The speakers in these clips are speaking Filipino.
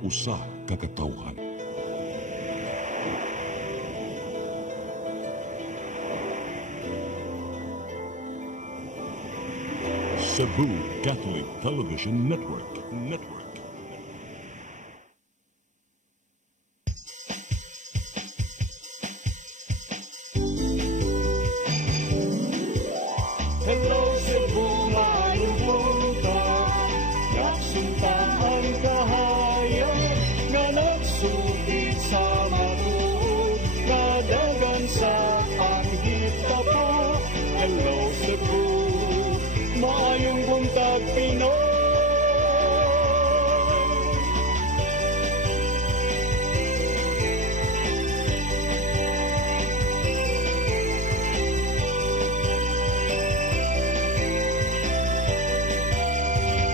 usa ka katawhan. Cebu Catholic Television Network. Hello Cebu, maayong buntag. Nagsuntang ang kahayag nga nagsugid sa matuod, kadagan sa anghit tapo. Hello Cebu, maayong buntag Pinoy.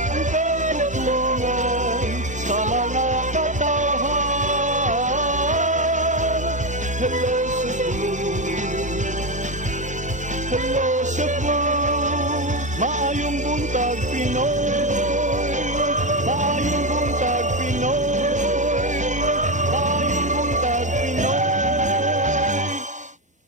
Ang pagtutulungan sa mga katawhan. Hello Cebu, hello Cebu, maayong buntag Pinoy, maayong buntag Pinoy, maayong buntag Pinoy.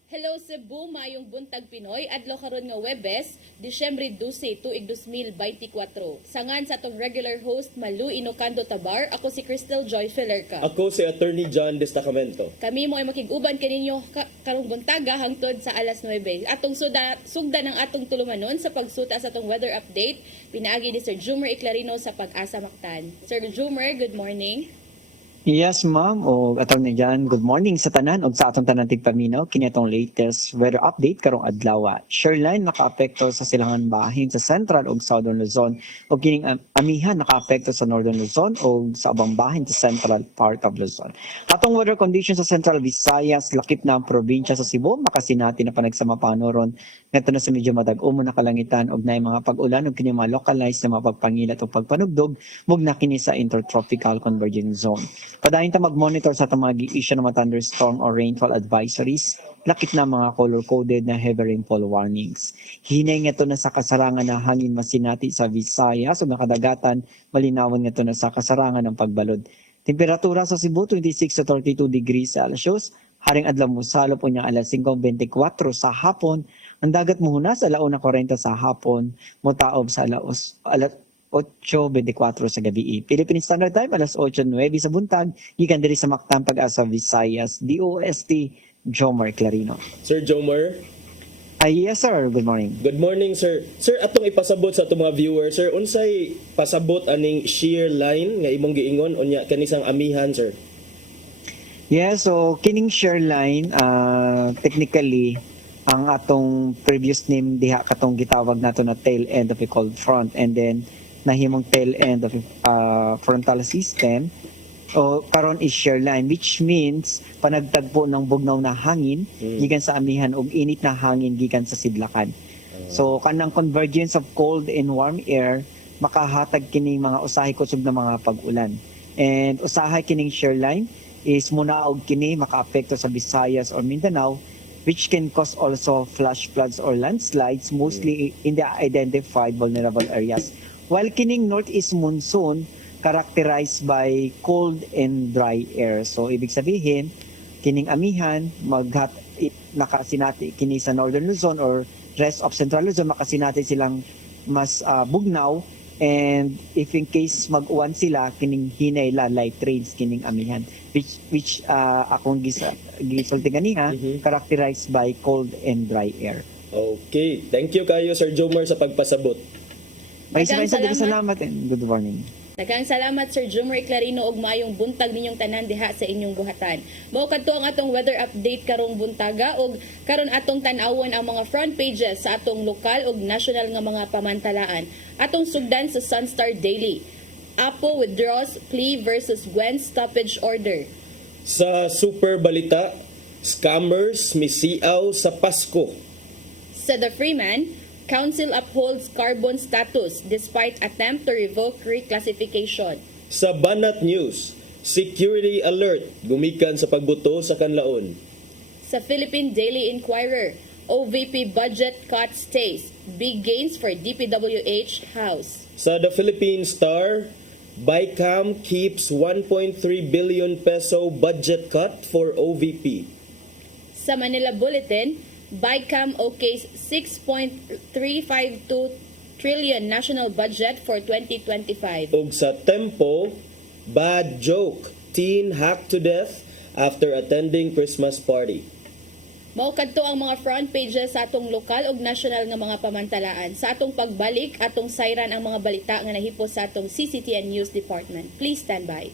Hello Cebu, maayong buntag Pinoy, adlaw karon nga Webes, Disyembre 12, tuig 2024. Sangan sa atong regular host Malu Inocando Tabar, ako si Crystal Joy Filerca. Ako si Attorney John Destacamento. Kami mo ay makig-uban kaninyo karong buntaga hangtod sa alas 9. Atong sugda ng atong tulumanon sa pagsuta sa atong weather update, pinaagi ni Sir Jumer Iclarino sa Pag-asa Mactan. Sir Jumer, good morning. Yes, ma'am. O atong dyan, good morning sa tanan o sa atong tanan tigpaminaw. Kini atong latest weather update karong adlaw. Shoreline nakaapekto sa silangan bahin sa Central ug Southern Luzon o kining amihan nakaapekto sa Northern Luzon o sa ubang bahin sa Central part of Luzon. Atong weather conditions sa Central Visayas, lakip na ang probinsya sa Cebu, makasinati na panagsama panoron ngadto na sa medyo madag-umo na kalangitan og naay mga pag-ulan ug kini mga localized na mga pagpangilat o pagpanugdog mugna kini sa intertropical convergence zone. Padayon ta mag-monitor sa itong mga gi-issue ng mga thunderstorm or rainfall advisories, lakip na mga color-coded na heavy rainfall warnings. Hinay nga ito na sa kasarangan na hangin masinati sa Visayas o nakadagatan, malinawan nga ito na sa kasarangan ng pagbalod. Temperatura sa Cebu, 26 to 32 degrees Celsius. Haring adlaw mo salo po niya alas 5:24 sa hapon. Ang dagat mo hunas, 1:40 sa hapon. Mutaob sa alas 8:24 sa gabi. Philippine Standard Time, alas 8:09 sa buntag. Gikan diri sa Mactan, Pag-asa, Visayas, DOST, Jomar Clarino. Sir Jomer, Yes, sir. Good morning. good morning sir. Sir, atong ipasabot sa atong mga viewers, sir, unsay pasabot aning shear line nga imong giingon unya kanisang amihan, sir? Yeah, so kining shoreline, technically, ang atong previous name diha katong gitawag nato na tail end of a cold front and then nahimong tail end of frontal system o karon is shoreline, which means panagtagpo ng bugnaw na hangin gikan sa amihan ug init na hangin gikan sa sidlakan. So kanang convergence of cold and warm air makahatag kini mga usahay kusog na mga pag-ulan. And usahay kining shoreline is munaog kini makaapekto sa Visayas or Mindanao, which can cause also flash floods or landslides, mostly in the identified vulnerable areas. While kining northeast monsoon, characterized by cold and dry air. So, ibig sabihin, kining amihan, nakasinati kini sa Northern Luzon or rest of Central Luzon, makasinati silang mas bugnaw. And if in case mag-uwan sila, kining hinay light rains kining amihan, which akong gisulti ganiha, characterized by cold and dry air. Okay, thank you kayo Sir Jomer sa pagpasabot. May Daghang salamat and good morning. Daghang salamat Sir Jumer Iclarino og maayong buntag ninyong tanan diha sa inyong buhatan. Mao kadto ang atong weather update karong buntaga og karon atong tan-awon ang mga front pages sa atong lokal ug national nga mga pamantalaan. Atong sugdan sa Sunstar Daily. Apo withdraws plea versus Gwen stoppage order. Sa Super Balita, scammers misiaw sa Pasko. Sa The Freeman, Council upholds carbon status despite attempt to revoke reclassification. Sa Banat News, security alert gumikan sa pagbuto sa kanlaon. Sa Philippine Daily Inquirer, OVP budget cut stays. Big gains for DPWH House. Sa The Philippine Star, BICAM keeps 1.3 billion peso budget cut for OVP. Sa Manila Bulletin, BICAM okays 6.352 trillion national budget for 2025. Ug sa Tempo, bad joke, teen hacked to death after attending Christmas party. Mao kadto ang mga front pages sa atong lokal ug national nga mga pamantalaan. Sa atong pagbalik, atong sayran ang mga balita nga nahipos sa atong CCTN News Department. Please stand by.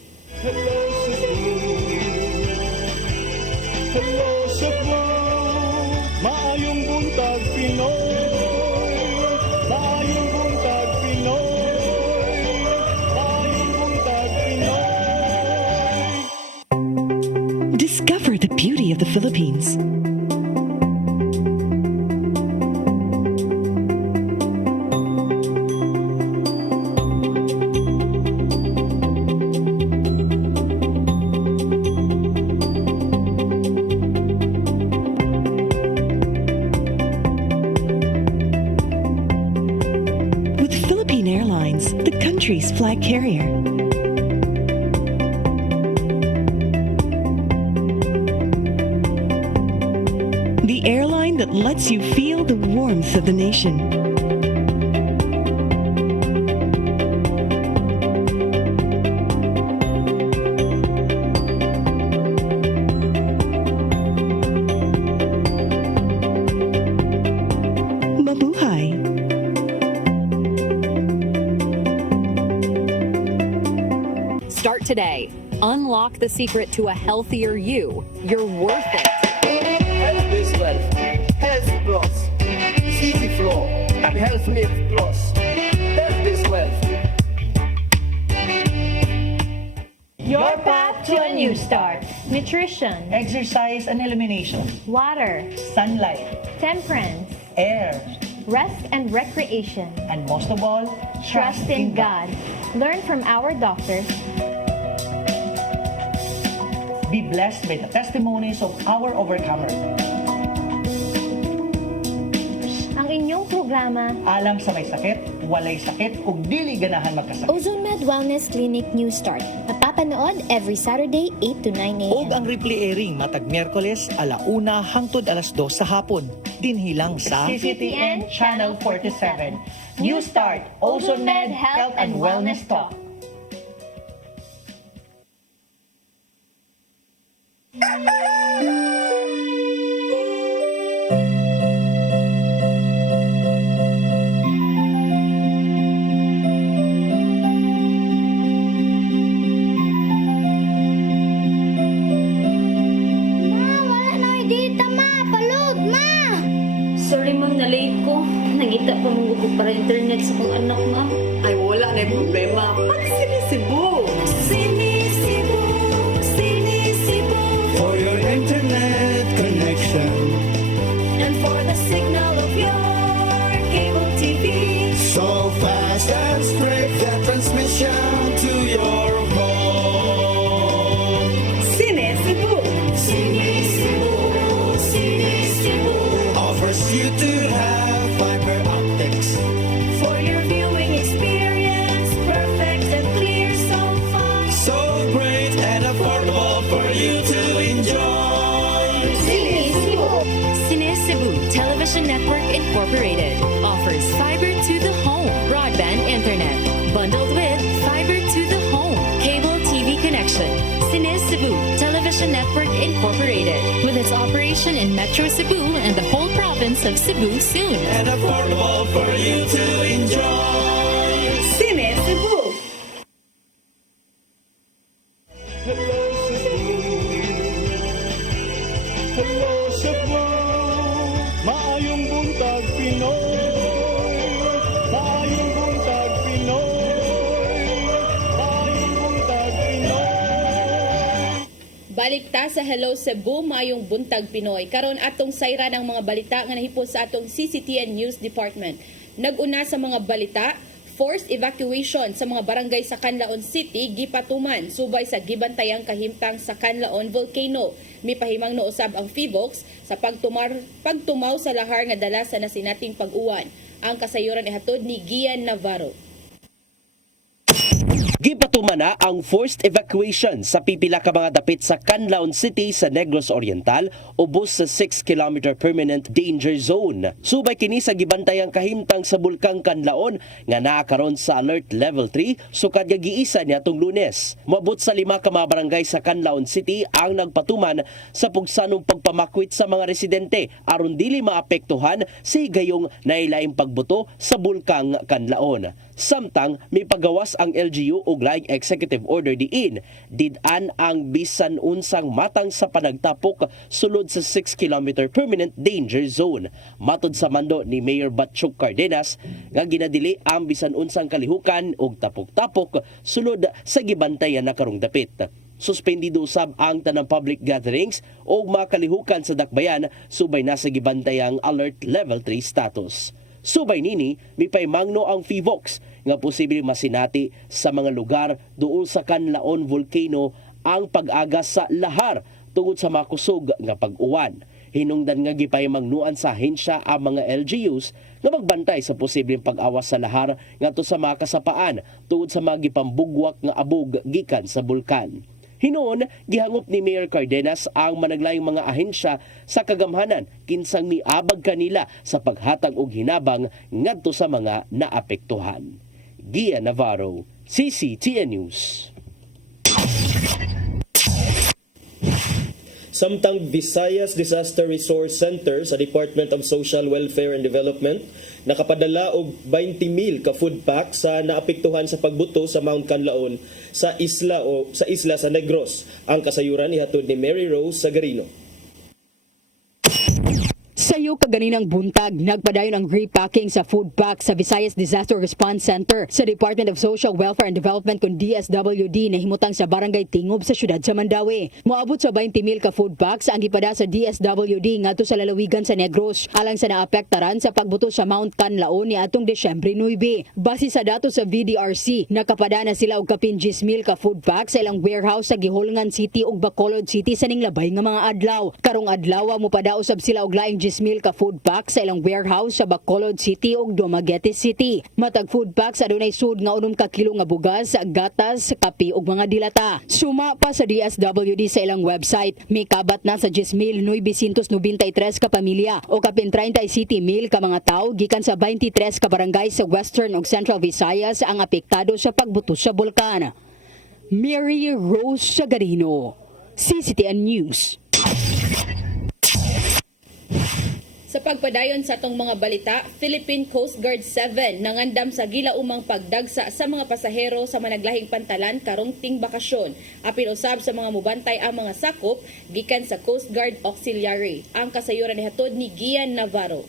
Hello Cebu, maayong buntag Pinoy. Maayong buntag Pinoy. Maayong buntag Pinoy. Discover the beauty of the Philippines. With Philippine Airlines, the country's flag carrier. The airline that lets you feel the warmth of the nation. Mabuhay! Start today. Unlock the secret to a healthier you. You're worth it. Health is wealth. Health Plus. Easy Flow and Health Lift Plus. Health is wealth. Your path to a new start. Nutrition, Exercise and elimination, water, sunlight, temperance, air, rest and recreation. and most of all, Trust in God. Learn from our doctors. Be blessed by the testimonies of our overcomers. Ang inyong programa, Alam sa may sakit, walay sakit, ug dili ganahan magkasakit. Ozone Med Wellness Clinic New Start. Napapanood every Saturday 8 to 9 a.m. Og ang replay airing matag Miyerkules 1:00 hangtod 2:00 sa hapon. Dinhi lang sa CCTN Channel 47. New Start, Ozone Med Health and Wellness Talk. Sorry ma'am, na-late ko. Nangita pa mong gusto para internet sa kong anak ma'am. Ay, wala na yung problema. Pag-sinisibo. Sinisibo, sinisibo. For your internet connection. And for the signal of your cable TV. So fast and straight that transmission to your home. Sinisibo, sinisibo, sinisibo. Offers you to have fiber optics. For your viewing experience, perfect and clear so far. So great and affordable for you to enjoy. Sinisibu Television Network Incorporated offers fiber to the home broadband internet bundled with fiber to the home cable TV connection. Sinisibu Television Network Incorporated with its operation in Metro Cebu and the whole province of Cebu soon. And affordable for you to enjoy. Sinisibo. Hello Cebu. Hello Cebu. Maayong buntag Pinoy. Maayong buntag Pinoy. Maayong buntag Pinoy. Balik ta sa Hello Cebu, maayong buntag Pinoy. Karon atong sayra ng mga balita nga nahipos sa atong CCTN News Department. Nag-una sa mga balita, forced evacuation sa mga barangay sa Canlaon City gipatuman subay sa gibantayang kahimtang sa Canlaon Volcano. Mipahimang nousab ang FIVOX sa pagtumaw sa lahar nga dala sa nasinating pag-uwan. Ang kasayuran ihatod ni Gian Navarro. Gipatuman na ang forced evacuation sa pipila ka mga dapit sa Canlaon City sa Negros Oriental ubos sa 6-kilometer permanent danger zone. Subay kini sa gibantayang kahimtang sa bulkang Canlaon nga naa karon sa alert level 3 sukad nga giisa niadtong Lunes. Moabot sa 5 ka mga barangay sa Canlaon City ang nagpatuman sa pugsanong pagpamakwit sa mga residente aron dili maapektuhan sa higayong nailaing pagbuto sa bulkang Canlaon. Samtang may pagawas ang LGU og laing executive order diin did-an ang bisan unsang matang sa panagtapok sulod sa 6-kilometer permanent danger zone. Matod sa mando ni Mayor Batchuk Cardenas nga ginadili ang bisan unsang kalihukan og tapok-tapok sulod sa gibantayan na karong dapit. Suspendido usab ang tanang public gatherings o mga kalihukan sa dakbayan subay na sa gibantayang alert level 3 status. Subay nini, may paimangno ang FIVOX nga posibleng masinati sa mga lugar duol sa Canlaon Volcano ang pag-agas sa lahar tungod sa makusog nga pag-uwan. Hinungdan nga gipaimangnuan sa ahensya ang mga LGUs nga magbantay sa posibleng pag-awas sa lahar ngadto sa mga kasapaan tungod sa mga gipambugwak nga abog gikan sa bulkan. Hinoon, gihangop ni Mayor Cardenas ang managlayong mga ahensya sa kagamhanan kinsang miabag kanila sa paghatag og hinabang ngadto sa mga naapektuhan. Gia Navarro, CCTN News. Samtang Visayas Disaster Resource Center sa Department of Social Welfare and Development nakapadala og 20,000 ka food pack sa naapektuhan sa pagbuto sa Mount Canlaon sa isla sa Negros. Ang kasayuran ihatod ni Mary Rose Sagarino. Sayo kaganinang buntag, nagpadayon ang repacking sa food pack sa Visayas Disaster Response Center sa Department of Social Welfare and Development kung DSWD na himutang sa Barangay Tingob sa siyudad sa Mandawi. Moabot sa 20,000 ka food packs ang gipada sa DSWD ngadto sa lalawigan sa Negros alang sa naapektaran sa pagbuto sa Mount Canlaon ni atong Desyembre 9. Base sa datos sa VDRC, nakapada na sila og kapin 10,000 ka food pack sa ilang warehouse sa Gihulngan City ug Bacolod City sa ninglabay nga mga adlaw. Karong adlaw mo padausab sila og laing 10,000 ka food pack sa ilang warehouse sa Bacolod City ug Dumaguete City. Matag food packs adunay sud nga 6 ka kilo nga bugas, gatas, kape ug mga dilata. Suma pa sa DSWD sa ilang website, may kabat na sa 10,993 ka pamilya o kapin 37,000 ka mga tao gikan sa 23 ka barangay sa Western ug Central Visayas ang apektado sa pagbuto sa bulkan. Mary Rose Sagarino, CCTN News. Sa pagpadayon sa atong mga balita, Philippine Coast Guard 7 nangandam sa gilaumang pagdagsa sa mga pasahero sa managlahing pantalan karong ting bakasyon. Apil usab sa mga mubantay ang mga sakop gikan sa Coast Guard Auxiliary. Ang kasayuran nihatod ni Gian Navarro.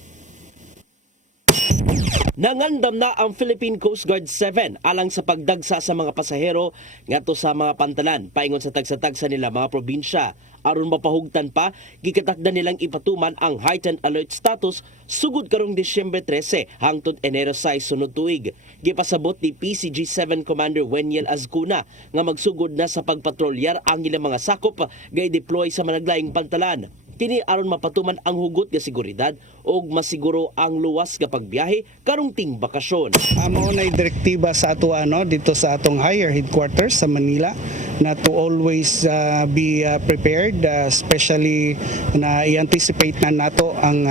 Nangandam na ang Philippine Coast Guard 7 alang sa pagdagsa sa mga pasahero ngadto sa mga pantalan paingon sa tagsa-tagsa nila mga probinsya. Aron mapahugtan pa, gikatakdan nilang ipatuman ang heightened alert status sugod karong Disyembre 13 hangtod Enero 6 sunod tuig. Gipasabot ni PCG-7 Commander Weniel Azcuna nga magsugod na sa pagpatrolyar ang ilang mga sakop gay-deploy sa managlaing pantalan. Kini aron mapatuman ang hugot nga seguridad ug masiguro ang luwas nga pagbiyahe karong ting bakasyon. Mao nay direktiba sa ato dito sa atong higher headquarters sa Manila na to always be prepared, especially na i-anticipate na nato ang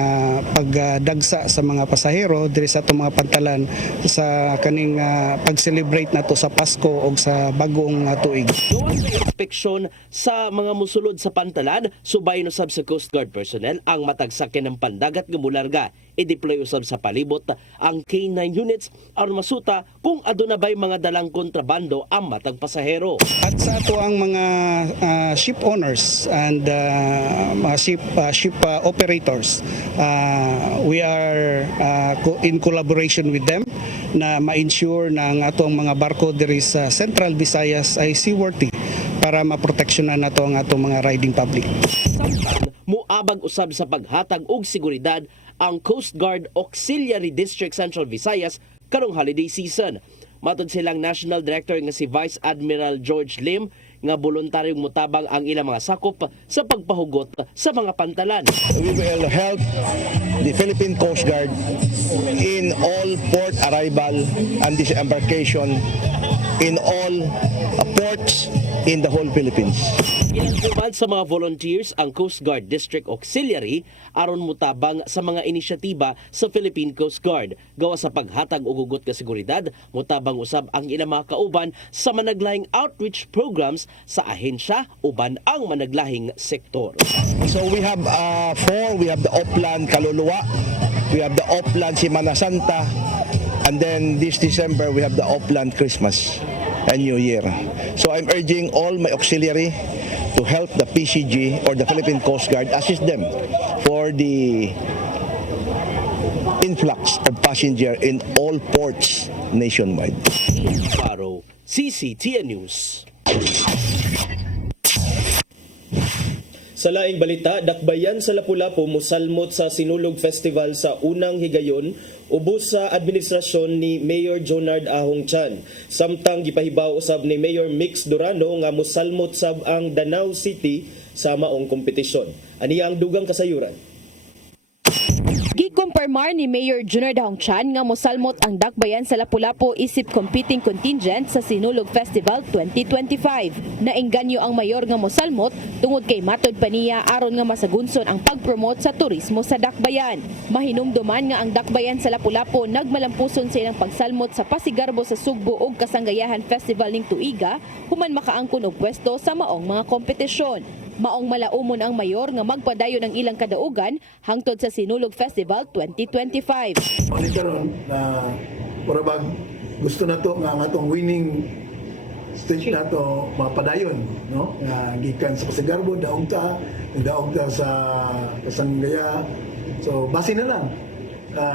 pagdagsa sa mga pasahero diri sa atong mga pantalan sa kaning pag-celebrate nato sa Pasko o sa bagong tuig. Doon sa inspeksyon sa mga musulod sa pantalan, subay no sab sa Coast Guard personnel ang matag sakyan ng pandagat nga mularga. I-deploy usab sa palibot ang K9 units aron masuta kung aduna bay mga dalang kontrabando ang matag pasahero. At sa ato ang mga ship owners and ship operators, we are in collaboration with them na ma-ensure na ang atong mga barko diri sa Central Visayas ay seaworthy para maproteksyonan nato ang atong mga riding public. Samtang muabag usab sa paghatag og seguridad ang Coast Guard Auxiliary District Central Visayas karong holiday season. Matod silang National Director nga si Vice Admiral George Lim nga voluntaryong mutabang ang ilang mga sakop sa pagpahugot sa mga pantalan. We will help the Philippine Coast Guard in all port arrival and disembarkation in all ports in the whole Philippines. Ilan sa mga volunteers ang Coast Guard District Auxiliary aron mutabang sa mga inisyatiba sa Philippine Coast Guard. Gawa sa paghatag og hugot ka seguridad, mutabang usab ang ilang mga kauban sa managlahing outreach programs sa ahensya uban ang managlahing sektor. So we have four. We have the Oplan Kaluluwa, we have the Oplan Semana Santa, and then this December we have the Oplan Christmas and New Year. So I'm urging all my auxiliary to help the PCG or the Philippine Coast Guard, assist them for the influx of passenger in all ports nationwide. Paro, CCTN News. Sa laing balita, dakbayan sa Lapu-Lapu mosalmot sa Sinulog Festival sa unang higayon ubos sa administrasyon ni Mayor Jonard Ahong Chan. Samtang gipahibaw usab ni Mayor Mix Durano nga mosalmot sab ang Danau City sa maong kompetisyon. Aniya ang dugang kasayuran. Gikumpirmar ni Mayor Junior Dahong Chan nga mosalmot ang dakbayan sa Lapu-Lapu isip competing contingent sa Sinulog Festival 2025. Naengganyo ang mayor nga mosalmot tungod kay matod pa niya aron nga masagunson ang pagpromote sa turismo sa dakbayan. Mahinumduman nga ang dakbayan sa Lapu-Lapu nagmalampuson sa ilang pagsalmot sa Pasigarbo sa Sugbo ug Kasanggayahan Festival ning tuiga human makaangkon og pwesto sa maong mga kompetisyon. Maong malaumon ang mayor nga magpadayon ang ilang kadaugan hangtod sa Sinulog Festival 2025. Oni karon na murabag gusto nato nga ang atong winning stage nato mapadayon, no? Nga gikan sa Pasigarbo, daog ta sa Kasanggaya. So base na lang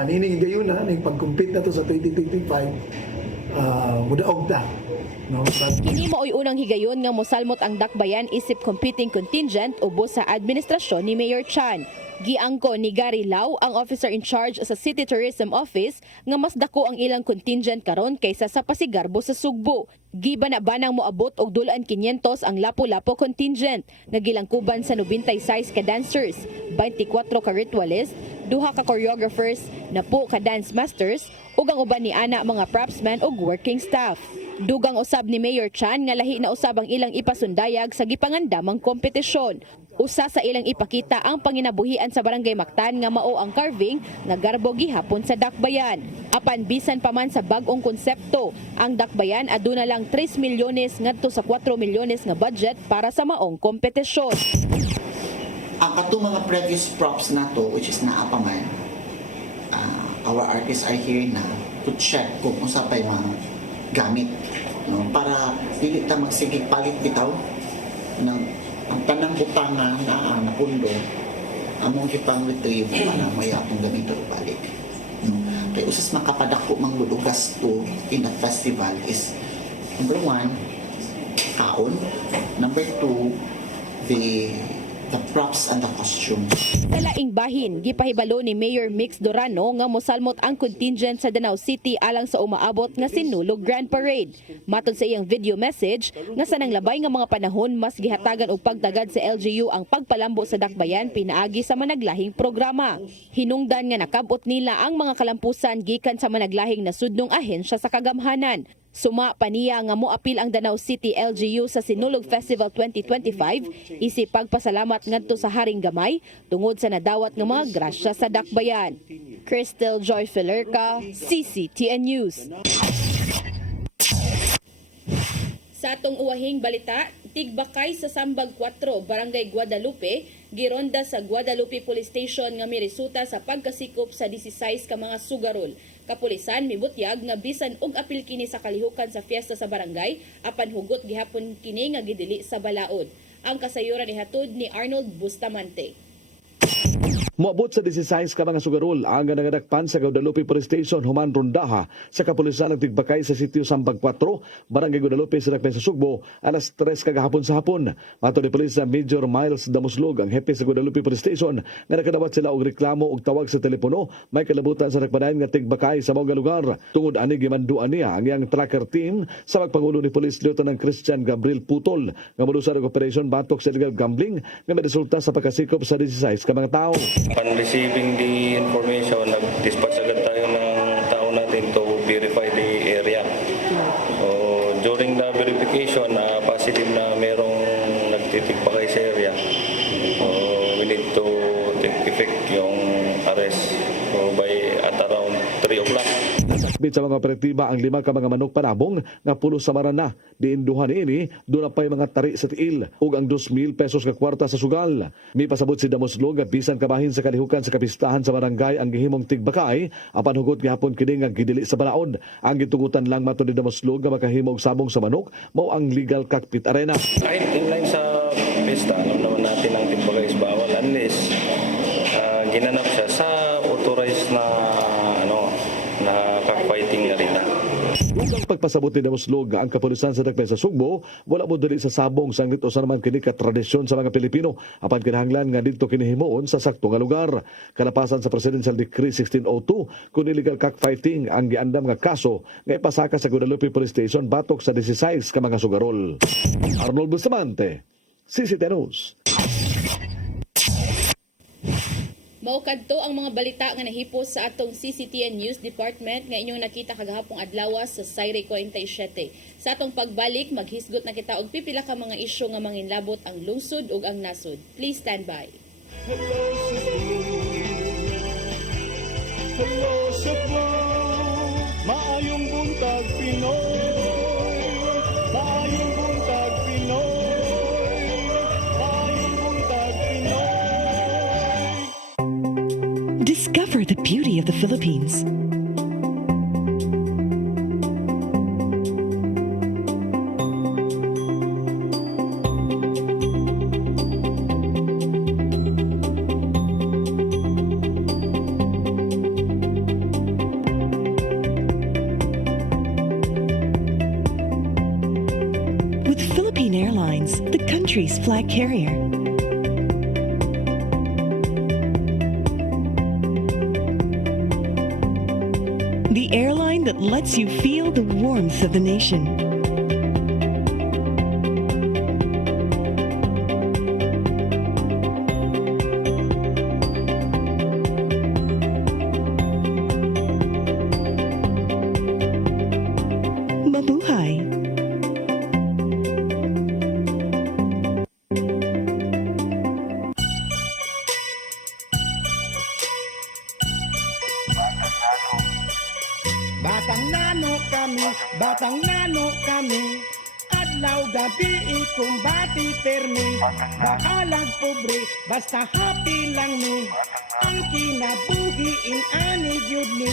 nining gayuna ning pag-compete nato sa 2025 mudaog ta. No, Kini maoy unang higayon nga mosalmot ang dakbayan isip competing contingent ubos sa administrasyon ni Mayor Chan. Giangko ni Gary Lau, ang officer in charge sa City Tourism Office, nga mas dako ang ilang contingent karon kaysa sa Pasigarbo sa Sugbo. Gibana-banang moabot og dulan 500 ang Lapu-Lapu contingent, nagilangkuban sa 96 ka dancers, 24 ka ritualist, 2 ka choreographers, 10 ka dance masters, ug ang uban ni ana mga propsmen ug working staff. Dugang usab ni Mayor Chan nga lahi na usab ang ilang ipasundayag sa gipangandamang kompetisyon. Usa sa ilang ipakita ang panginabuhian sa Barangay Mactan nga mao ang carving nga garbo gihapon sa dakbayan. Apan bisan pa man sa bag-ong konsepto, ang dakbayan aduna lang 3 milyones ngadto sa 4 milyones nga budget para sa maong kompetisyon. Ang katong mga previous props nato which is naa pa man, our artists are here na to check kung unsa pay mga gamit, no, para dili ta magsigig palit bitaw ng ang tanang butangan na napundo among gipang retrieve para may atong gamito balik, no. Kay usas makapadako mang gasto in that festival is number 1 kaon, number 2 the props and the costumes. Sa laing bahin, gipahibalo ni Mayor Mix Durano nga mosalmot ang contingent sa Danau City alang sa umaabot nga Sinulog Grand Parade. Matod sa iyang video message, nga sa nanglabay nga mga panahon mas gihatagan og pagtagad sa LGU ang pagpalambo sa dakbayan pinaagi sa managlahing programa. Hinungdan nga nakabot nila ang mga kalampusan gikan sa managlahing nasudnong ahensya sa kagamhanan. Suma pa niya nga moapil ang Danau City LGU sa Sinulog Festival 2025 isip pagpasalamat ngadto sa Haring Gamay tungod sa nadawat nga mga grasya sa dakbayan. Crystal Joy Filerca, CCTN News. Sa atong uwahing balita, tigbakay sa Sambag 4, Barangay Guadalupe, gironda sa Guadalupe Police Station nga miresulta sa pagkasikop sa 16 ka mga sugarol. Kapulisan mibutyag nga bisan og apil kini sa kalihukan sa fiesta sa barangay apan hugot gihapon kini nga gidili sa balaod. Ang kasayuran ihatod ni Arnold Bustamante. Moabot sa 16 ka mga sugarol ang nangadakpan sa Guadalupe Police Station human rondaha sa kapulisan ng Tigbakay sa sitio Sambag 4, Barangay Guadalupe sa Dakpen sa Sugbo, alas 3 kagahapon sa hapon. Mato ni Police Major Miles Damuslog, ang hepe sa Guadalupe Police Station, nga nakadawat sila og reklamo og tawag sa telepono may kalabutan sa nakpadayon nga Tigbakay sa mga lugar. Tungod ani gimanduan niya ang iyang tracker team sa pagpangulo ni Police Lieutenant Christian Gabriel Putol nga molusar og operation batok sa illegal gambling nga may resulta sa pagkasikop sa 16 ka mga tao. Upon receiving the information, nag-dispatch agad tayo ng tao natin to verify the area. So, during the verification, positive na merong nagtitigpakay sa area. So, we need to take effect yung arrest by at around 3 o'clock. Bit sa mga operatiba ang 5 ka mga manok panabong nga pulos sa marana. Diinduhan ini, doon na pa'y mga tari sa tiil ug ang 2,000 pesos ka kwarta sa sugal. May pasabot si Damoslog nga bisan kabahin sa kalihukan sa kapistahan sa barangay ang gihimong Tigbakay, apan hugot gihapon kini nga gidili sa balaod. Ang gitugutan lang mato ni Damoslog nga makahimog sabong sa manok mao ang legal cockpit arena. Kahit inline sa pista, alam naman natin ang Tigbakay is bawal unless ginanap siya sa authorized na cockfighting arena. Ang pagpasabot ni Damoslog ang kapulisan sa Dakpen sa Sugbo, wala mo dili sa sabong sanglit o sa naman kini ka tradisyon sa mga Pilipino. Apan kinahanglan nga dito kinihimuon sa sakto nga lugar. Kalapasan sa Presidential Decree 1602 kung illegal cockfighting ang giandam nga kaso nga ipasaka sa Guadalupe Police Station batok sa 16 ka mga sugarol. Arnold Bustamante, CCTV News. Mao kadto ang mga balita nga nahipos sa atong CCTN News Department nga inyong nakita kagahapong adlaw sa Sayre 47. Sa atong pagbalik, maghisgot na kita og pipila ka mga isyu nga manginlabot ang lungsod ug ang nasod. Please stand by. Hello Cebu, maayong buntag Pinoy, maayong buntag Pinoy, maayong buntag Pinoy. Discover the beauty of the Philippines. With Philippine Airlines, the country's flag carrier. The airline that lets you feel the warmth of the nation. Mabuhay! Batang nano kami, adlaw gabi ikumbati permi, bakalag pobre, basta happy lang mi, ang kinabuhi in ani gyud mi,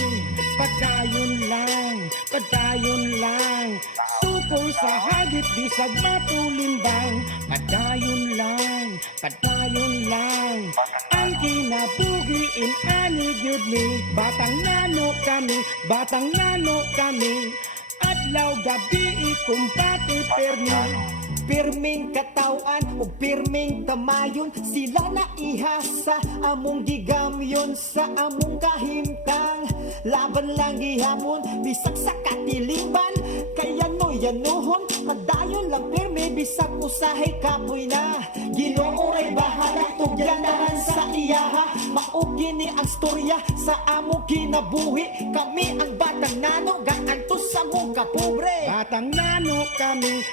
pagdayon lang, suko sa hagit bisag matulimbang, pagdayon lang, ang kinabuhi in ani gyud mi, batang nano kami, adlaw gabi ikumpati permi, pirming katawan o pirming tamayon, sila na ihasa among gigamyon sa among kahimtang, laban lang gihapon bisag sa katiliban, kaya no yanuhon pagdayon lang pirmi bisag usahay kapoy na, Ginoo ay bahala tugyandahan sa iyaha, maugi ni ang storya sa among kinabuhi, kami ang batang nano gaantos sa mong kapobre, batang nano kami,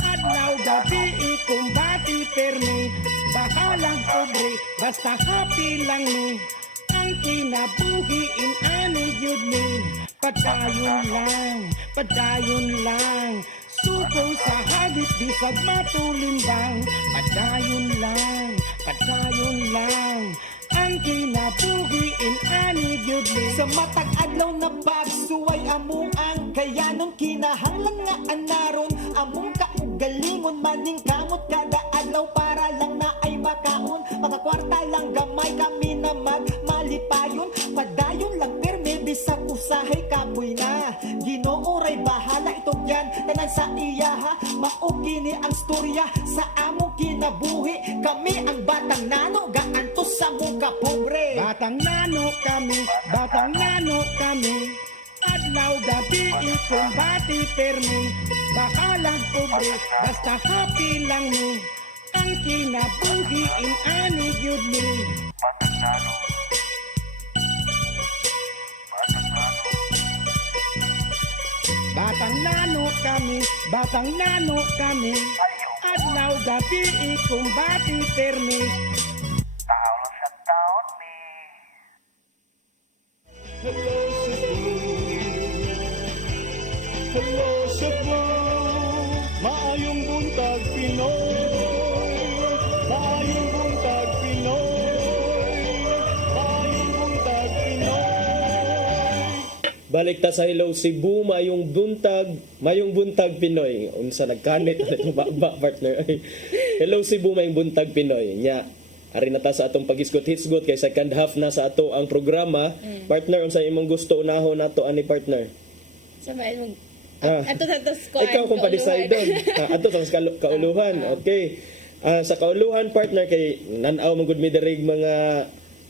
adlaw gabi ikumbati permi, bakalang pobre, basta happy lang ni, ang kinabuhi in ani gyud ni, pagdayon lang, suko sa hagit bisag matulimbang, pagdayon lang, ang ang kinabuhi in ani gyud ni. Sa matag adlaw na pagsuway among ang kayanon, kinahanglan nga anaron among kaugalingon, maning kamot kada adlaw para lang na ay makaon. Mga kwarta lang gamay kami na magmalipayon, padayon lang perme bisag usahay kapoy na. Ginoo ray bahala itong yan tanan sa iya ha. Maugini ang storya sa among kinabuhi, kami ang batang nano gaantos sa muka pobre. Batang nano kami, batang nano kami, adlaw gabi ikumbati permi, bakalag pobre basta happy lang ni. Ang kinabuhi in ani gyud ni. Batang nano kami, batang nano kami, adlaw gabi ikumbati permi. Hello Cebu, hello Cebu, maayong buntag Pinoy, maayong buntag Pinoy, maayong buntag Pinoy. Balik ta sa Hello Cebu, mayong buntag Pinoy. Unsa nagkanit ba partner? Hello Cebu, mayong buntag Pinoy. Nya, ari na ta sa atong pagisgot-hisgot kay second half na sa ato ang programa. Partner, unsa imong gusto unahon nato ani partner? Sa may mong Ah. ato sa squad. Ikaw kung pa-decide doon. Ato sa kauluhan. Okay. Sa kauluhan partner kay nanaw man gud mi diri mga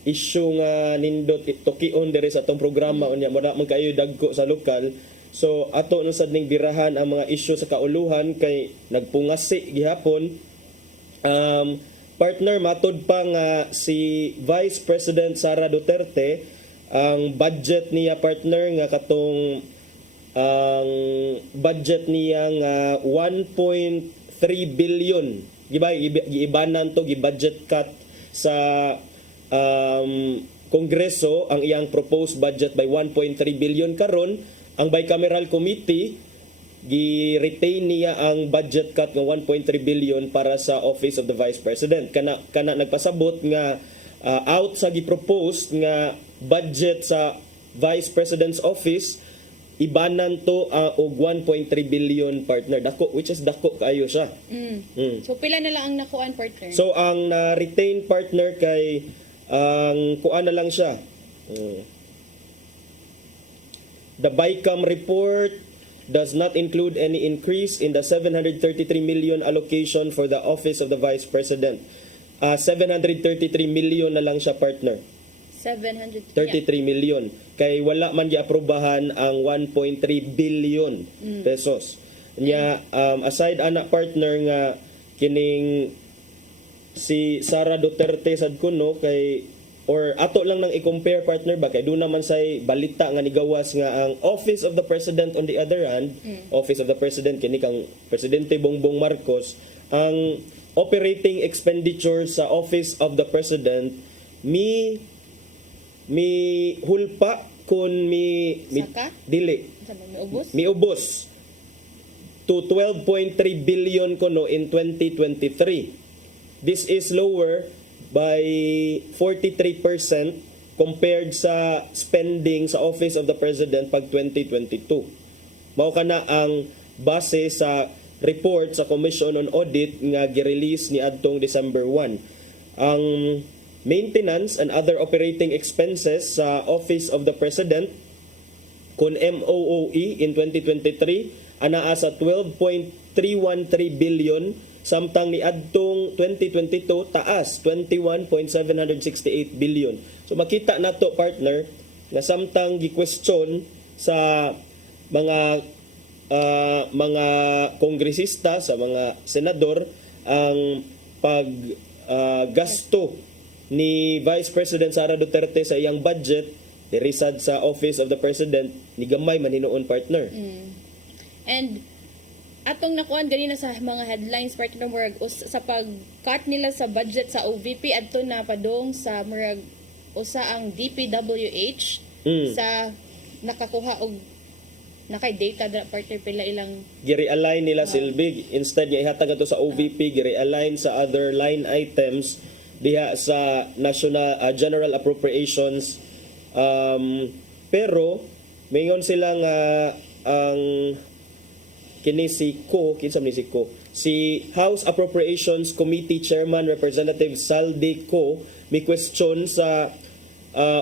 issue nga nindot tukion diri sa atong programa unya wala man kayo dagko sa lokal. So ato no sad ning birahan ang mga issue sa kauluhan kay nagpungasi gihapon. Partner, matod pa nga si Vice President Sara Duterte, ang budget niya partner nga katong ang budget niya nga 1.3 billion giibanan to gi-budget cut sa Kongreso ang iyang proposed budget by 1.3 billion karon ang bicameral committee gi-retain niya ang budget cut ng 1.3 billion para sa Office of the Vice President. Kana nagpasabot nga out sa gi-propose nga budget sa Vice President's Office, ibanan to og 1.3 billion partner. Dako, which is dako kaayo siya. So pila na lang ang nakuan partner? So ang na-retain partner kay ang kuan na lang siya. The BICAM report does not include any increase in the 733 million allocation for the Office of the Vice President. 733 million na lang siya partner. 733 million. Kay wala man giaprobahan ang 1.3 billion pesos. Nya aside ana partner nga kining si Sara Duterte sad kuno kay or ato lang nang i-compare partner ba kay doon naman say balita nga nigawas nga ang Office of the President on the other hand, Office of the President kini kang Presidente Bongbong Marcos, ang operating expenditure sa Office of the President mi hulpa kun dili miubos to 12.3 billion kuno in 2023. This is lower by 43% compared sa spending sa Office of the President pag 2022. Mao kana ang base sa report sa Commission on Audit nga gi-release ni adtong December 1. Ang maintenance and other operating expenses sa Office of the President kun MOOE in 2023 anaa sa 12.313 billion samtang ni adtong 2022 taas 21.768 billion. So makita nato partner na samtang gi-question sa mga kongresista, sa mga senador ang gasto ni Vice President Sara Duterte sa iyang budget diri sad sa Office of the President ni gamay man hinuon partner. And atong nakuan ganina sa mga headlines partner murag sa pag-cut nila sa budget sa OVP adto na padong sa murag usa ang DPWH sa nakakuha og nakay data da partner pila ilang gi-realign nila silbig instead nga ihatag ato sa OVP gi-realign sa other line items diha sa National General Appropriations, pero mayon sila nga ang kini si House Appropriations Committee Chairman Representative Saldi Ko may question sa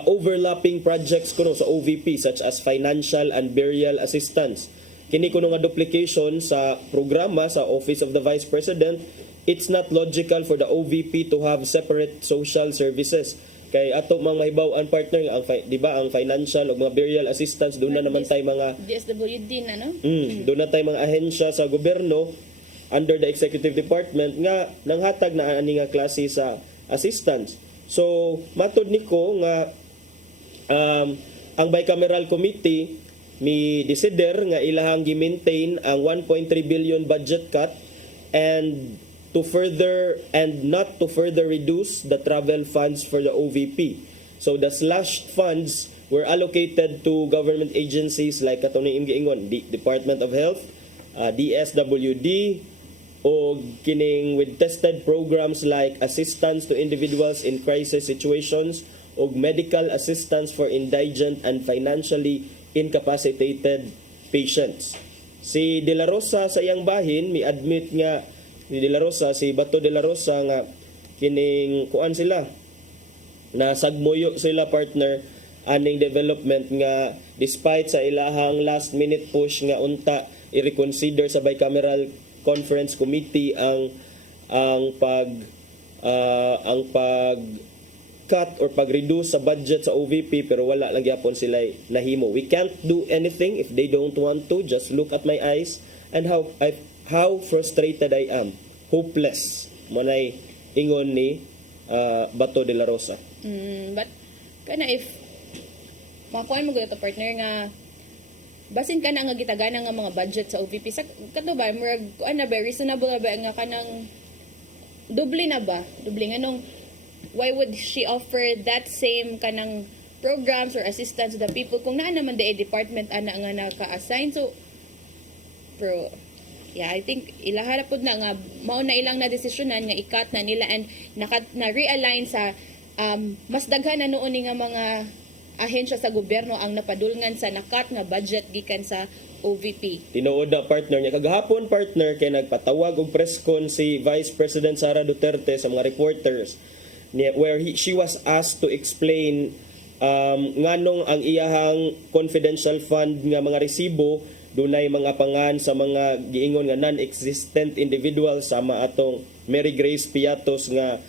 overlapping projects kuno sa OVP such as financial and burial assistance. Kini kuno nga duplication sa programa sa Office of the Vice President. It's not logical for the OVP to have separate social services. Kay ato mga mahibaw-an partner ang di ba ang financial o mga burial assistance doon na naman tay mga DSWD na no? doon na tay mga ahensya sa gobyerno under the executive department nga nanghatag na ani nga klase sa assistance. So matod niko nga ang bicameral committee mi desider nga ilahang gi-maintain ang 1.3 billion budget cut and not to further reduce the travel funds for the OVP. So the slashed funds were allocated to government agencies like katong ni giingon, Department of Health, DSWD, o kining with tested programs like assistance to individuals in crisis situations o medical assistance for indigent and financially incapacitated patients. Si De La Rosa sa iyang bahin mi-admit nga si Bato De La Rosa nga kining kuan sila na sagmoyo sila partner aning development nga despite sa ilahang last minute push nga unta i-reconsider sa bicameral conference committee ang pag cut or pag-reduce sa budget sa OVP pero wala lang gyapon sila nahimo. We can't do anything if they don't want to. Just look at my eyes and how frustrated I am. Hopeless. Manay ingon ni Bato De La Rosa. But kana if makuan mo gyud partner nga basin ka na nga gitagana nga mga budget sa OVP sa kato ba murag kuan na ba reasonable ba nga kanang doble na ba? Doble nga nung why would she offer that same kanang programs or assistance to the people kung naa naman the department ana nga naka-assign. So pero yeah, I think ilahala pud na nga mao na ilang na desisyonan nga i-cut na nila and na-realign sa mas daghan na noon nga mga ahensya sa gobyerno ang napadulngan sa nakat nga budget gikan sa OVP. Tinuod na partner niya kagahapon partner kay nagpatawag og press con si Vice President Sara Duterte sa mga reporters where she was asked to explain nganong ang iyahang confidential fund nga mga resibo dunay mga pangan sa mga giingon nga non-existent individuals sama atong Mary Grace Piatos nga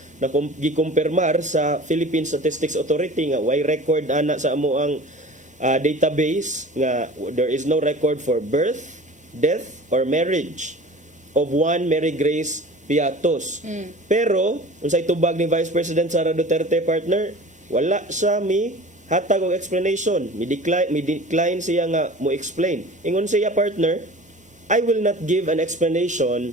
gikumpirmar sa Philippine Statistics Authority nga way record ana sa amo ang database nga there is no record for birth, death or marriage of one Mary Grace Piatos. Pero unsay tubag ni Vice President Sara Duterte partner, wala siya hatag og explanation. Mi decline siya nga mo explain. Ingon siya partner, I will not give an explanation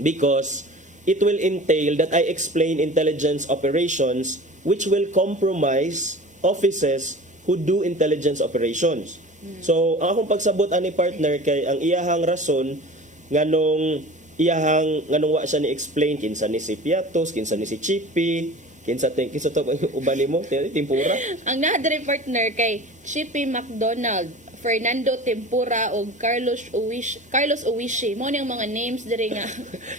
because it will entail that I explain intelligence operations which will compromise offices who do intelligence operations. So, ang akong pagsabot ani partner kay ang iyahang rason nganong wa siya ni explain kinsa ni si Piatos, kinsa ni si Chippy, kinsa to uban nimo Tempura. Ang nadre partner kay Chippy McDonald, Fernando Tempura o Carlos Owishi. Mo ang mga names diri nga.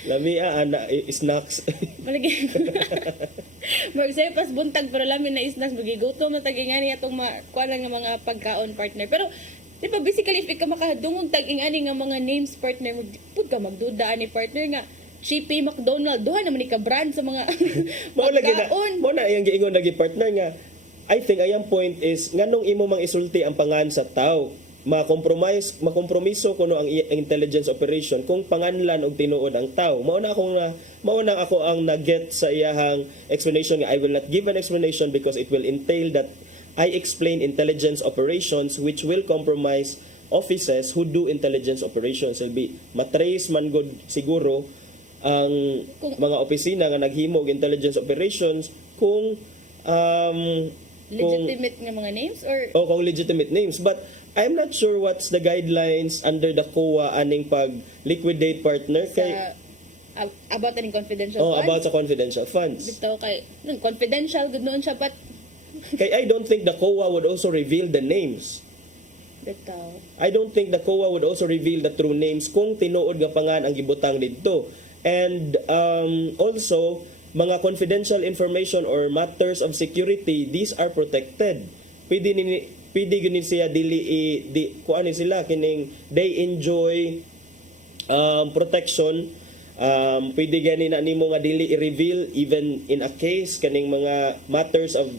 Lamia ana snacks. Malagi. Magsay pas buntag pero lamin na snacks magigutom na tagingani atong kuan nga mga pagkaon partner. Pero di ba basically if ka makadungog tagingani nga mga names partner pud ka magduda ani partner nga Chippy McDonald duha naman ni ka brand sa mga pagkaon. Mo na yang giingon lagi partner nga I think ayang point is nganong imo mang isulti ang pangan sa tao makompromiso kuno ang intelligence operation kung panganlan og tinuod ang tao. Mao na ako ang na-get sa iyahang explanation nga I will not give an explanation because it will entail that I explain intelligence operations which will compromise offices who do intelligence operations. Will be matrace man good siguro ang mga opisina nga naghimo og intelligence operations kung legitimate nga mga names or kung legitimate names, but I'm not sure what's the guidelines under the COA aning pag liquidate partner kay about aning confidential Oh, funds. about sa confidential funds. Bitaw kay confidential gud noon siya, but Kay I don't think the COA would also reveal the names. bitaw. I don't think the COA would also reveal the true names kung tinuod nga pangan ang gibutang didto. And also, mga confidential information or matters of security, these are protected. Pwede gani siya kuan ni sila kining they enjoy protection. Pwede gani na nimo nga dili i-reveal even in a case kaning mga matters of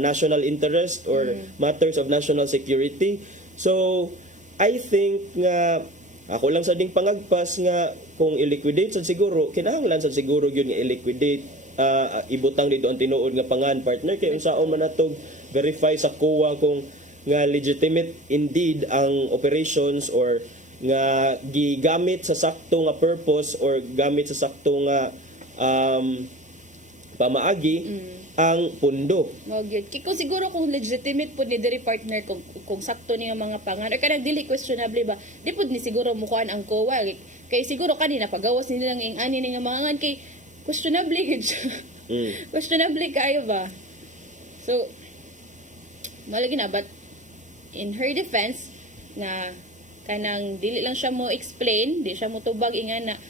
national interest or matters of national security. So I think nga ako lang sa ding pangagpas nga kung i-liquidate sad siguro kinahanglan sad siguro gyud nga i-liquidate ibutang dito ang tinuod nga pangan partner kay unsaon man natog verify sa COA kung nga legitimate indeed ang operations or nga gigamit sa sakto nga purpose or gamit sa sakto nga pamaagi ang pundo. Mao gyud. Kung siguro kung legitimate pud ni diri partner kung sakto niya mga pangan or kanang dili questionable ba, di pud ni siguro mukuan ang COA. Kay siguro kanina pagawas nila ng ani nga mangan kay questionable gid siya. Questionable kayo ba? So malagi na, but in her defense na kanang dili lang siya mo explain, di siya mo tubag ingan na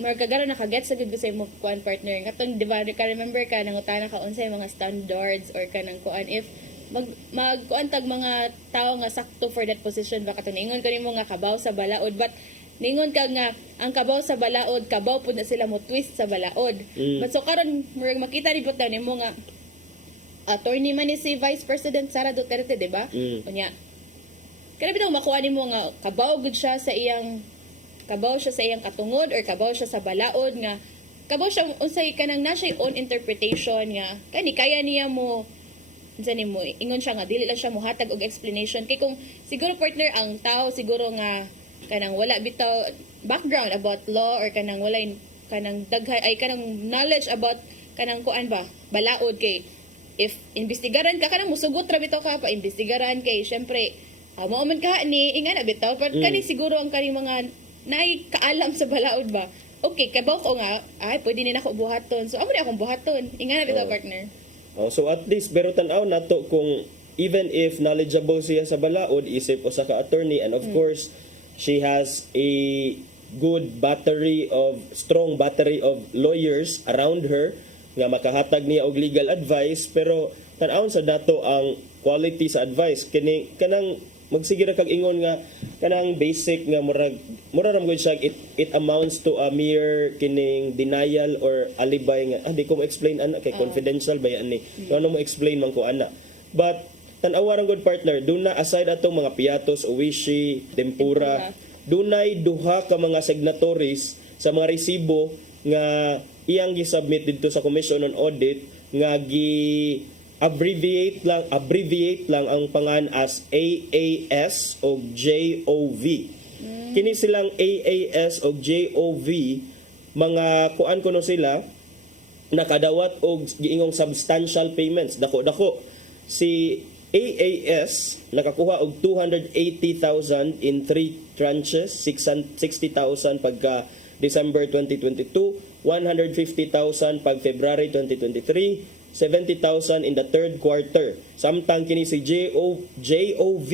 magkagaro nakaget sa gud sa mo kuan partner katong di ba ka remember ka nang utana ka unsay mga standards or kanang kuan if magkuan tag mga tao nga sakto for that position ba katong ingon kanimo nga kabaw sa balaod but ningon ka nga ang kabaw sa balaod kabaw pud na sila mo twist sa balaod but so karon murag makita ni butaw nimo nga attorney man ni si Vice President Sara Duterte di ba unya kada bitaw makuha nimo nga kabaw gud siya sa iyang katungod or kabaw siya sa balaod nga kabaw siya unsay kanang na siya own interpretation nga kani kaya niya mo unsa nimo ingon siya nga dili lang siya mohatag og explanation kay kung siguro partner ang tao siguro nga kanang wala bitaw background about law or kanang walay kanang daghay ay kanang knowledge about kanang kuan ba balaod kay if investigaran ka kanang musugot ra bitaw ka pa investigaran kay syempre mao man ka ni inga na bitaw but kani siguro ang kani mga naay kaalam sa balaod ba okay kabaw ko nga ay pwede ni nako buhaton so amo ni akong buhaton inga na bitaw partner. So at least pero tan-aw nato kung even if knowledgeable siya sa balaod isip usa ka attorney and of course she has a strong battery of lawyers around her nga makahatag niya og legal advice pero tan-awon sa dato ang quality sa advice kanang magsigira kag ingon nga kanang basic nga mura ram gud siya it amounts to a mere kining denial or alibay nga di ko mo explain ana kay confidential ba yan ni ano mo explain man ko ana but tan-awa ra gud partner duna aside atong mga piatos uwishi tempura dunay duha ka mga signatories sa mga resibo nga iyang gi-submit dito sa Commission on Audit nga abbreviate lang ang pangan as AAS o JOV. Kini silang AAS o JOV mga kuan kuno sila nakadawat og giingong substantial payments dako si AAS nakakuha og 280,000 in 3 tranches 60,000 pagka December 2022 150,000 pag February 2023 70,000 in the third quarter. Samtang kini si JOV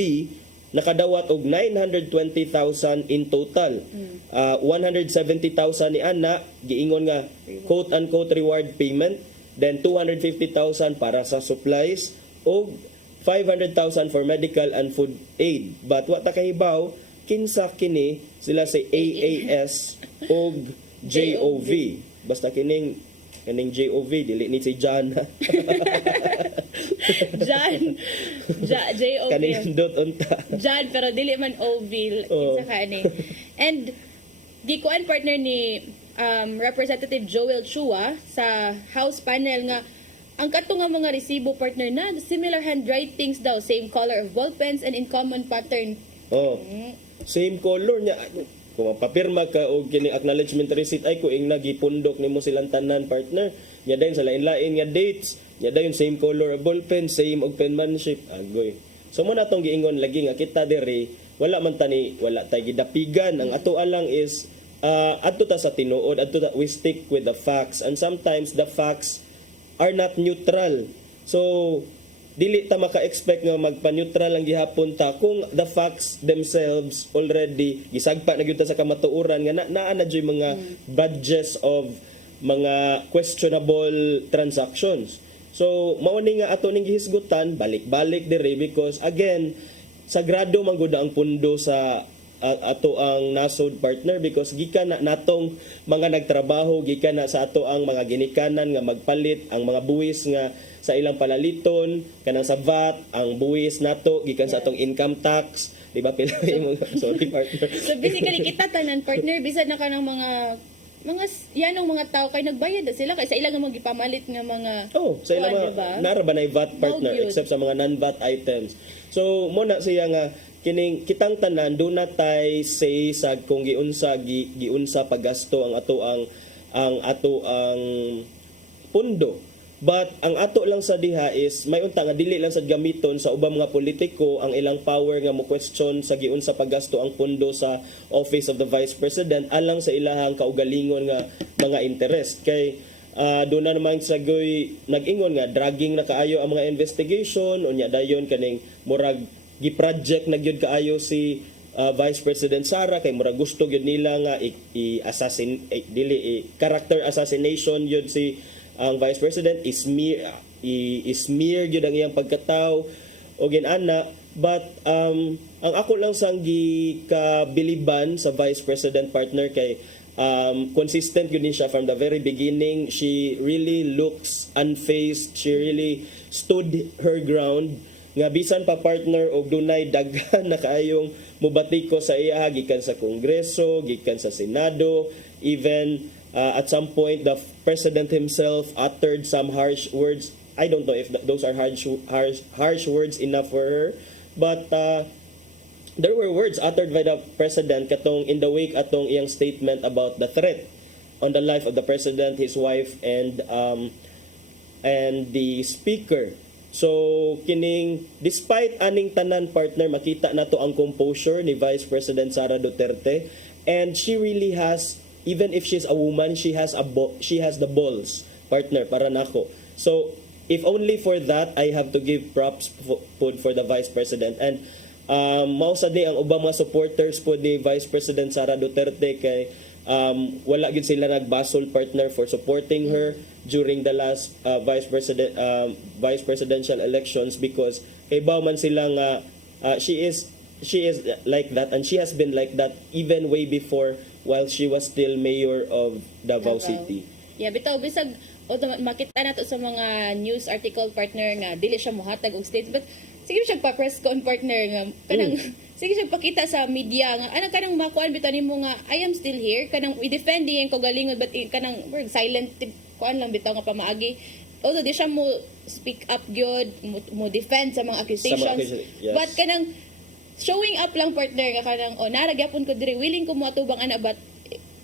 nakadawat og 920,000 in total. 170,000 ni ana giingon nga quote unquote reward payment, then 250,000 para sa supplies og 500,000 for medical and food aid. But wa ta kahibaw kinsa kini sila si AAS og JOV. Basta kining JOV, dili ni si John. JOV. Kaning dot unta. John, pero dili man OV. Kinsa ka ani. And di ko an partner ni Representative Joel Chua sa House panel nga ang kato nga mga resibo partner na similar handwritings daw, same color of ballpens and in common pattern. Same color niya. Kung papirma ka og kini acknowledgement receipt ay ko ing nagipundok nimo silang tanan partner nya dayon sa lain-lain nga dates nya dayon same color of ballpen same og penmanship agoy so mo natong giingon lagi nga kita diri wala man tani wala tay gidapigan ang ato lang is adto ta sa tinuod, adto ta, we stick with the facts, and sometimes the facts are not neutral. So dili ta maka-expect nga magpa-neutral ang gihapon ta kung the facts themselves already gisagpa na gyud ta sa kamatuoran nga naa na jud mga badges of mga questionable transactions. So mao ni nga ato ning gihisgutan balik-balik dire because again sagrado man gud ang pundo sa ato ang nasod partner because gikan na natong mga nagtrabaho, gikan na sa ato ang mga ginikanan nga magpalit ang mga buwis nga sa ilang palaliton kanang sa VAT, ang buwis nato gikan sa atong income tax, di ba pila imong sorry partner. So basically kita tanan partner bisan na kanang mga yanong mga tao kay nagbayad na sila kay sa ilang mga gipamalit nga mga sa ilang mga diba? nara ba na VAT partner except sa mga non-VAT items. So mo na siya nga kining kitang tanan do na tay say sa kung giunsa paggasto ang ato ang pundo. But ang ato lang sa diha is may unta nga dili lang sad gamiton sa ubang mga politiko ang ilang power nga mo question sa giunsa paggasto ang pundo sa Office of the Vice President alang sa ilahang kaugalingon nga mga interest. Kay doon na naman sagoy nag-ingon nga dragging na kaayo ang mga investigation unya dayon kaning murag gi-project na gyud kaayo si Vice President Sara kay murag gusto gyud nila nga character assassination gyud si ang Vice President smear gyud ang iyang pagkatao o ginana. But ang ako lang sang gikabiliban sa Vice President partner kay consistent yun din siya from the very beginning. She really looks unfazed. She really stood her ground nga bisan pa partner og dunay daghan na kaayong mubatiko sa iya gikan sa Kongreso, gikan sa Senado, even at some point the President himself uttered some harsh words. I don't know if those are harsh words enough for her, but there were words uttered by the President katong in the wake atong iyang statement about the threat on the life of the President, his wife, and the Speaker. So kining despite aning tanan partner makita nato ang composure ni Vice President Sara Duterte, and she really has, even if she's a woman, she has the balls partner para nako. So if only for that I have to give props for the Vice President. And mao sad ni ang ubang mga supporters po ni Vice President Sara Duterte kay wala gid sila nagbasol partner for supporting her during the last vice presidential elections because kay baw man sila nga she is like that, and she has been like that even way before while she was still mayor of Davao City. Yeah, bitaw bisag makita nato sa mga news article partner nga dili siya mohatag og statement, but sige siya pa press con partner nga kanang sige siya pakita sa media nga ana kanang makuan bitaw nimo nga I am still here, kanang we defending ko galingod, but kanang silent kuan lang bitaw nga pamaagi. Although di siya mo speak up gyud mo defend sa mga accusations, yes. But kanang showing up lang partner nga kanang nara gyapon ko diri willing ko moatubang ana, but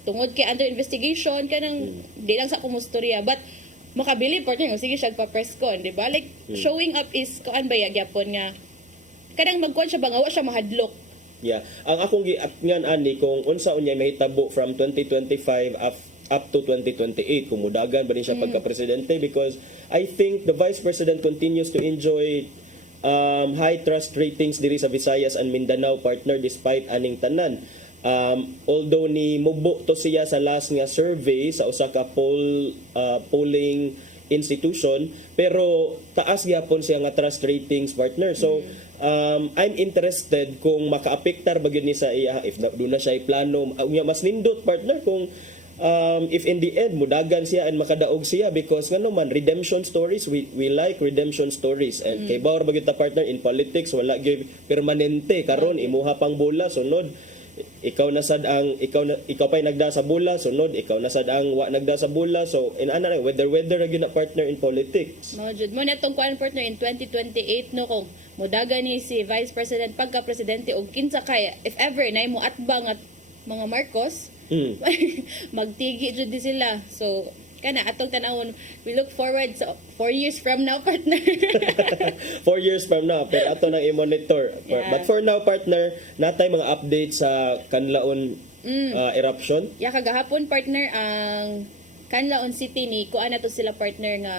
tungod kay under investigation kanang di lang sa kumustorya, but makabili partner nga sige siya pa press con, di ba? Like showing up is kuan ba gyapon nga kanang magkuan siya bangawa siya mahadlok. Yeah, ang akong giatngan ani kung unsa unyay mahitabo from 2025 up to 2028 kung mudagan ba rin siya pagka-presidente, because I think the Vice President continues to enjoy high trust ratings diri sa Visayas and Mindanao partner despite aning tanan. Although ni mubo to siya sa last nga survey sa usa ka polling institution, pero taas gyapon siya nga trust ratings partner. So I'm interested kung makaapektar ba gyud ni sa iya if do na siya plano mas nindot partner kung if in the end mudagan siya and makadaog siya, because ngano man redemption stories, we like redemption stories, and kay bawar ba gyud ta partner in politics wala gyud permanente karon imuha pang bola sunod ikaw pa'y nagda sa bula sunod ikaw na sad ang wa nagda sa bula, so in ana whether gyud na partner in politics. Mo jud mo netong kuan partner in 2028 no kung mudagan ni si Vice President pagka presidente og kinsa kay if ever nay mo atbang at mga Marcos magtigi jud di sila. So kana atong tanawon, we look forward sa 4 years from now partner. 4 years from now pero ato nang i-monitor. Yeah. But for now partner natay mga updates sa kanlaon eruption. Ya kagahapon partner ang Canlaon City ni kuan na to sila partner nga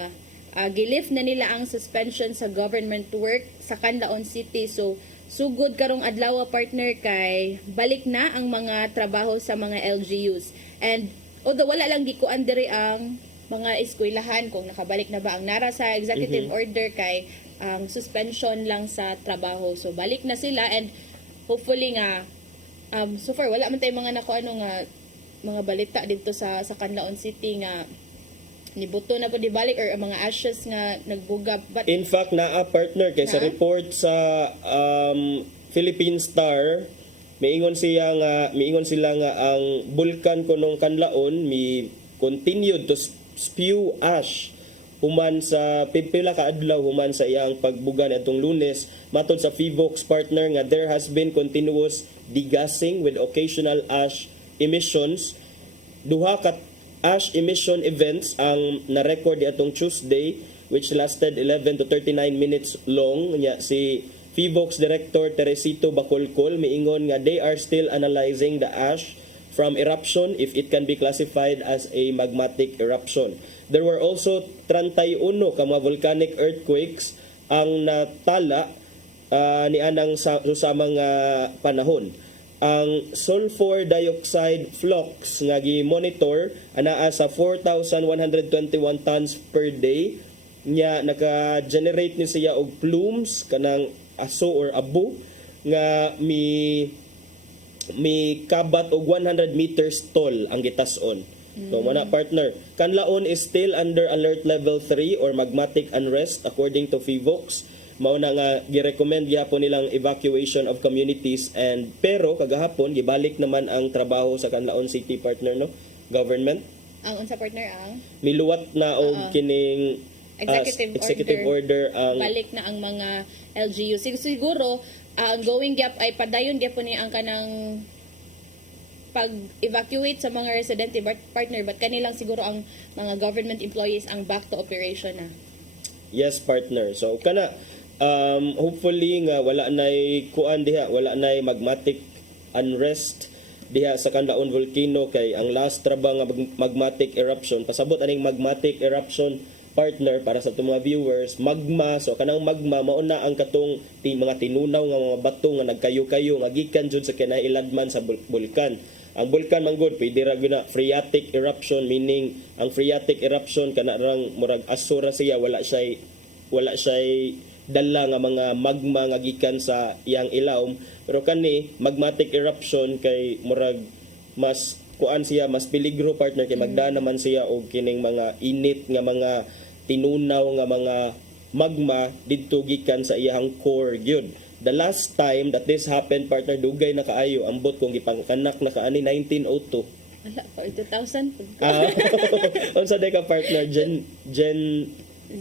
gilift na nila ang suspension sa government work sa Canlaon City. So sugod karong adlaw partner kay balik na ang mga trabaho sa mga LGUs. And although wala lang gikuan diri ang mga eskwelahan kung nakabalik na ba ang nara sa executive order kay ang suspension lang sa trabaho. So balik na sila and hopefully nga so far wala man tay mga nakuano nga mga balita dito sa Canlaon City nga nibuto na po di balik or ang mga ashes nga nagbuga. But In fact, naa partner kay sa report sa Philippine Star, miingon sila nga ang bulkan kunong Canlaon mi continued to spew ash human sa pipila ka adlaw human sa iyang pagbuga atong Lunes. Matod sa FIVOX partner nga there has been continuous degassing with occasional ash emissions. Duha ka ash emission events ang na-record atong Tuesday which lasted 11 to 39 minutes long. Nya si FIVOX Director Teresito Bacolcol miingon nga they are still analyzing the ash from eruption if it can be classified as a magmatic eruption. There were also 31 ka mga volcanic earthquakes ang natala ni anang sa mga panahon. Ang sulfur dioxide flux nga gi-monitor anaa sa 4,121 tons per day nya naka-generate ni siya og plumes kanang aso or abo nga mi kabat og 100 meters tall ang gitas-on. So mana partner, Canlaon is still under alert level 3 or magmatic unrest according to FIVOX. Mao na nga gi-recommend gyapon nilang evacuation of communities and pero kagahapon gibalik naman ang trabaho sa Canlaon City partner no government. ang unsa partner ang Miluwat na og kining executive order ang balik na ang mga LGU. Siguro ang going gap ay padayon gyapon ni ang kanang pag-evacuate sa mga residente partner but kanilang siguro ang mga government employees ang back to operation na. Yes partner. So kana hopefully nga wala nay kuan diha, wala nay magmatic unrest diha sa Canlaon volcano kay ang last traba nga magmatic eruption pasabot aning magmatic eruption partner para sa itong mga viewers, magma. So kanang magma mao na ang katong mga tinunaw nga mga bato nga nagkayo-kayo nga gikan jud sa kinailadman sa bulkan. Ang bulkan manggod pwede ra gina phreatic eruption, meaning ang phreatic eruption kana rang murag asura siya, wala siya dala nga mga magma nga gikan sa iyang ilawom. Pero kani magmatic eruption kay murag mas kuan siya, mas peligro partner kay magda naman siya og kining mga init nga mga tinunaw nga mga magma didto gikan sa iyang core gyud. The last time that this happened partner dugay na kaayo ambot kung gipangkanak na kaani 1902. Wala pa 2000. Unsa day ka partner Gen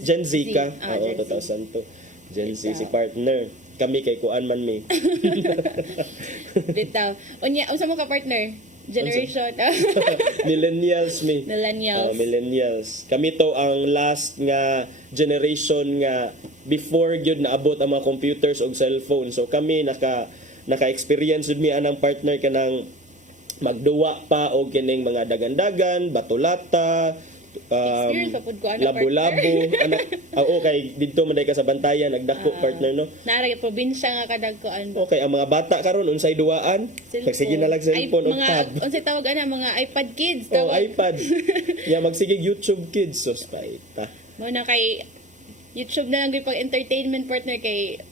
Z ka? Oo, 2002. Gen Z si partner. Kami kay kuan man mi. Bitaw. Unya unsa mo ka partner? Generation. Millennials mi. Millennials. Kami to ang last nga generation nga before gyud naabot ang mga computers o cellphone. So kami naka-experience jud mi anang partner kanang magduwa pa og kining mga dagan-dagan, batulata, labo-labo, anak kay didto man day ka sa Bantayan nagdako partner no. Nara probinsya nga kadagkoan. Okay, ang mga bata karon unsay duaan? Sige na lang cellphone o tab. Unsay tawag ana mga iPad kids tawag. iPad. Magsigig YouTube kids so ta. Mo na kay YouTube na lang gyud pag entertainment partner kay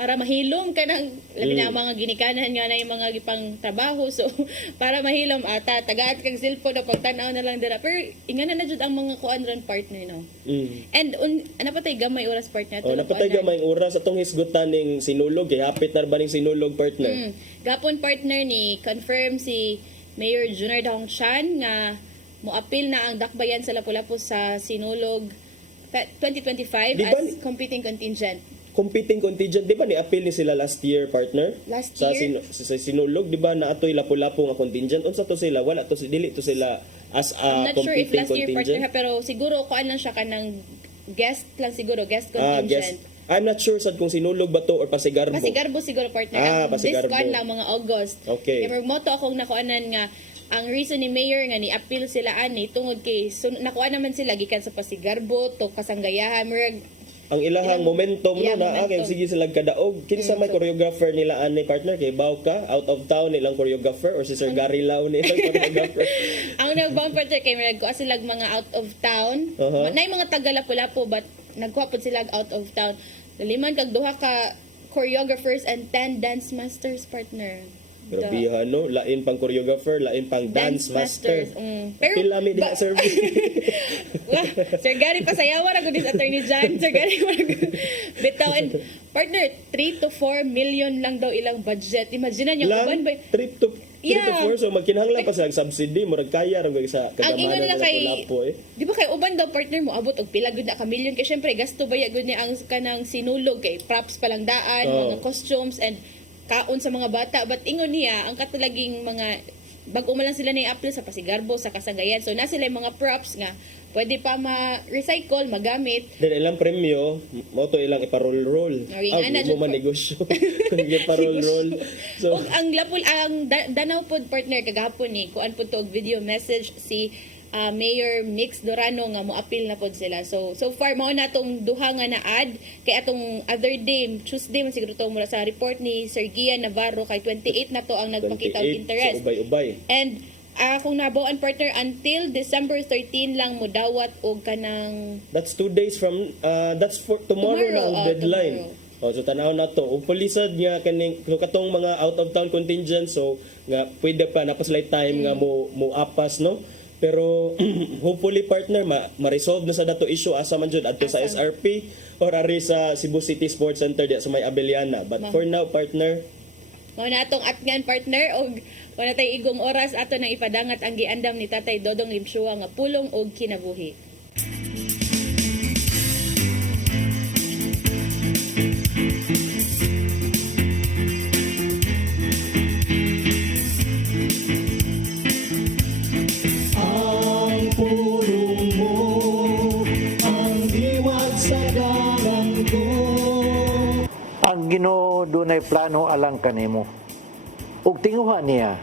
para mahilom ka ng labi na mga ginikanan nga na yung mga gipang trabaho so para mahilom tagaat kag cellphone na pagtanaw na lang dira pero ingana na jud ang mga kuan ron partner no. And napatay gamay oras partner napatay gamay oras atong hisgutan ning sinulog kay hapit na ba ning sinulog partner. Gapon partner ni confirm si Mayor Junior Dong Chan nga moapil na ang dakbayan sa Lapu-Lapu sa sinulog 2025 as competing contingent. Di ba ni-appeal ni sila last year partner? Sa sinulog, di ba naatoy Lapu-Lapu nga contingent? Unsa to sila? Wala to, dili to sila as a competing contingent? I'm not sure if last year partner pero siguro kuan lang siya kanang guest lang siguro, guest contingent. I'm not sure sad kung sinulog ba to or pasigarbo. Pasigarbo siguro partner. Ang pasigarbo. this kuan lang mga August. Okay. Kaya moto akong nakuanan nga ang reason ni Mayor nga ni-appeal sila ani tungod kay nakuha naman sila gikan sa pasigarbo to kasanggayahan murag ang ilahang momentum Yeah, no na momentum. sige sila kadaog kinsa may choreographer nila ani partner kay Bauka out of town nilang choreographer or si Sir Gary Lau nilang choreographer. ang nagbound partner kay nagkuha sila mga out of town. Nay mga taga-Lapu-Lapu but nagkuha pod sila out of town. Liman kag duha ka choreographers and 10 dance masters partner. Grabe no, lain pang choreographer, lain pang dance master. Pero pila mi diha service. Sir Gary pasayawan ako dis Attorney John. Sir Gary bitaw and partner 3 to 4 million lang daw ilang budget. Imagine niyo uban ba 3 to 4 so magkinahanglan pa sa subsidy murag kaya ra sa ang ingon nila kadamanan kay Lapu-Lapu di ba kay uban daw partner mo abot og pila gud na ka million kay syempre gasto baya gud ni ang kanang sinulog kay props pa lang daan mga costumes and kaon sa mga bata but ingon niya ang katulaging mga bago man lang sila na i-upload sa Pasigarbo sa Kasagayan so na sila yung mga props nga pwede pa ma-recycle magamit then ilang premyo mo to ilang iparol-roll mo man negosyo iparol-roll so og ang lapul ang Danau pod partner kagahapon ni kuan pod to og video message si Mayor Mix Dorano nga mo-appeal na pod sila. So far mao na tong duha nga na-add kay atong other day Tuesday man siguro to mula sa report ni Sir Gian Navarro kay 28 na to ang nagpakita og interest. So ubay-ubay. And kung nabuan partner until December 13 lang mo dawat og kanang that's 2 days from that's for tomorrow na ang deadline. So tanaw na to. Hopefully sad nga kaning katong mga out of town contingent so nga pwede pa napaslay time nga mo apas no. Pero hopefully partner ma-resolve na sa dato issue asa man jud adto sa SRP or ari sa Cebu City Sports Center diya sa may Abeliana. But for now partner mao na atong atngan partner og wala tay igong oras ato nang ipadangat ang giandam ni Tatay Dodong Limshua nga pulong og kinabuhi. Ginoo dunay plano alang kanimo. Ug tinguha niya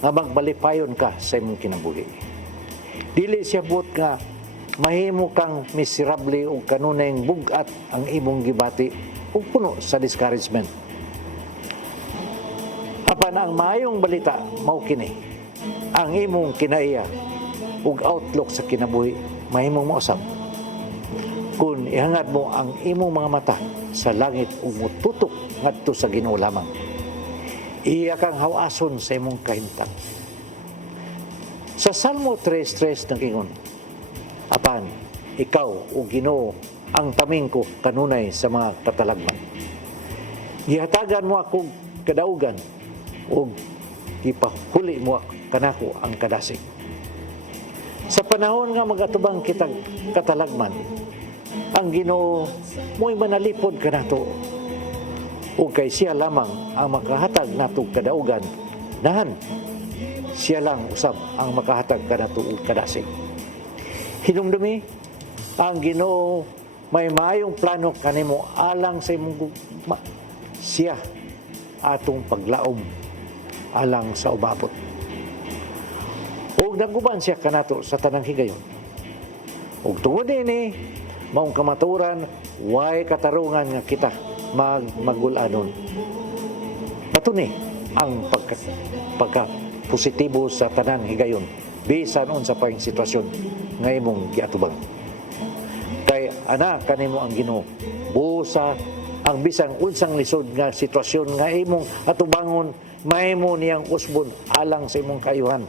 nga magbalipayon ka sa imong kinabuhi. Dili siya buot nga mahimo kang miserable ug kanunay bugat ang imong gibati ug puno sa discouragement. Apan ang maayong balita mao kini. Ang imong kinaiya ug outlook sa kinabuhi mahimong mausab. Kung ihangad mo ang imong mga mata sa langit ug mututok ngadto sa Ginoo lamang. Iya kang hawason sa imong kahimtang. Sa Salmo 3:3 nagingon, apan ikaw o Ginoo ang taming ko kanunay sa mga katalagman. Gihatagan mo akong kadaugan ug gipahuli mo kanako ang kadasig. Sa panahon nga magatubang kitag katalagman, ang Ginoo mo'y manalipod kanato. O kay siya lamang ang makahatag nato kadaugan, nahan siya lang usab ang makahatag kanato og kadasig. Hinumdumi, ang Ginoo may maayong plano kanimo alang sa imong gugma. Siya atong paglaom alang sa ubabot. Og naguban siya kanato sa tanang higayon. Og tungod ini maong kamaturan, way katarungan nga kita magulanon. Patuni ang pagka positibo sa tanan higayon bisan unsa pa ang sitwasyon nga imong giatubang. Kay ana kanimo ang Ginoo busa ang bisang unsang lisod nga sitwasyon nga imong atubangon mahimo niyang usbon alang sa imong kaayuhan.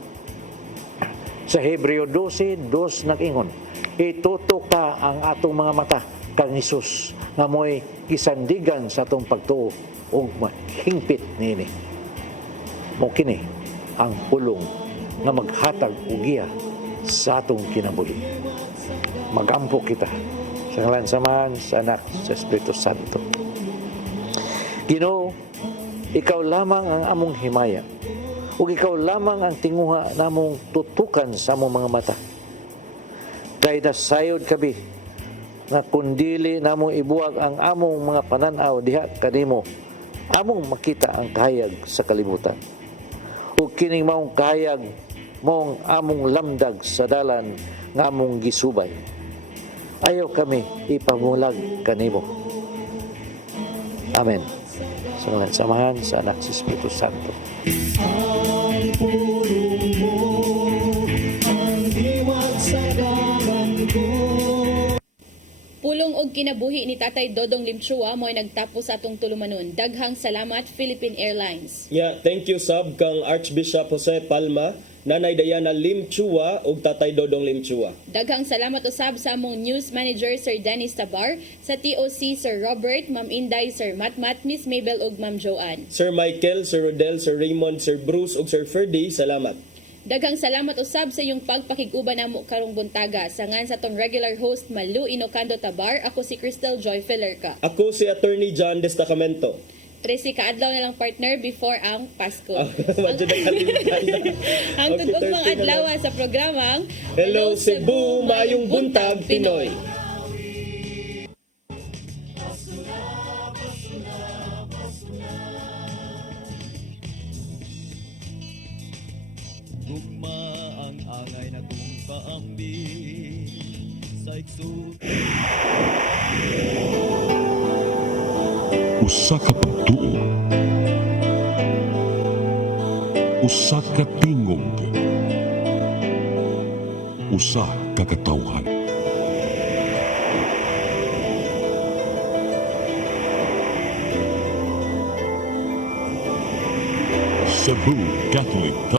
Sa Hebreo 12:2 nag-ingon, itutok ka ang atong mga mata kang Hesus nga mo'y gisandigan sa atong pagtuo ug mahingpit niini. Mo kini ang pulong nga maghatag og giya sa atong kinabuhi. Magampo kita sa ngalan sa Man, sa Anak, sa Espiritu Santo. Ginoo, ikaw lamang ang among himaya ug ikaw lamang ang tinguha namong tutukan sa among mga mata. Kay nasayod kabi nga kundili namong ibuwag ang among mga pananaw diha kanimo, among makita ang kahayag sa kalibutan. Ug kining maong kahayag mong among lamdag sa dalan nga among gisubay. Ayaw kami ipamulag kanimo. Amen. Sa mga samahan sa anak si Espiritu Santo. Ang pulong mo, ang diwag sa dalan ko. Pulong og kinabuhi ni Tatay Dodong Limchua mo'y nagtapos sa atong tulumanon. Daghang salamat Philippine Airlines. Yeah, thank you sab kang Archbishop Jose Palma, Nanay Diana Limchua ug Tatay Dodong Limchua. Daghang salamat usab sa among News Manager Sir Dennis Tabar, sa TOC Sir Robert, Ma'am Inday, Sir Matmat, Miss Mabel ug Ma'am Joanne. Sir Michael, Sir Rodel, Sir Raymond, Sir Bruce ug Sir Ferdy, salamat. Daghang salamat usab sa iyong pagpakig-uban namo karong buntaga. Sangan sa tong regular host Malu Inocando Tabar, ako si Crystal Joy Filerca. Ako si Attorney John Destacamento. 13 kaadlaw na lang partner before ang Pasko. Medyo nakalimutan na. Ang Okay, tudog 13 mga na adlaw lang. sa programang Hello Cebu, mayong buntag Pinoy. Gugma ang angay na kong kaambi sa ikso. Usa ka pagtuo, usa ka tingog, usa ka katawhan. Cebu Catholic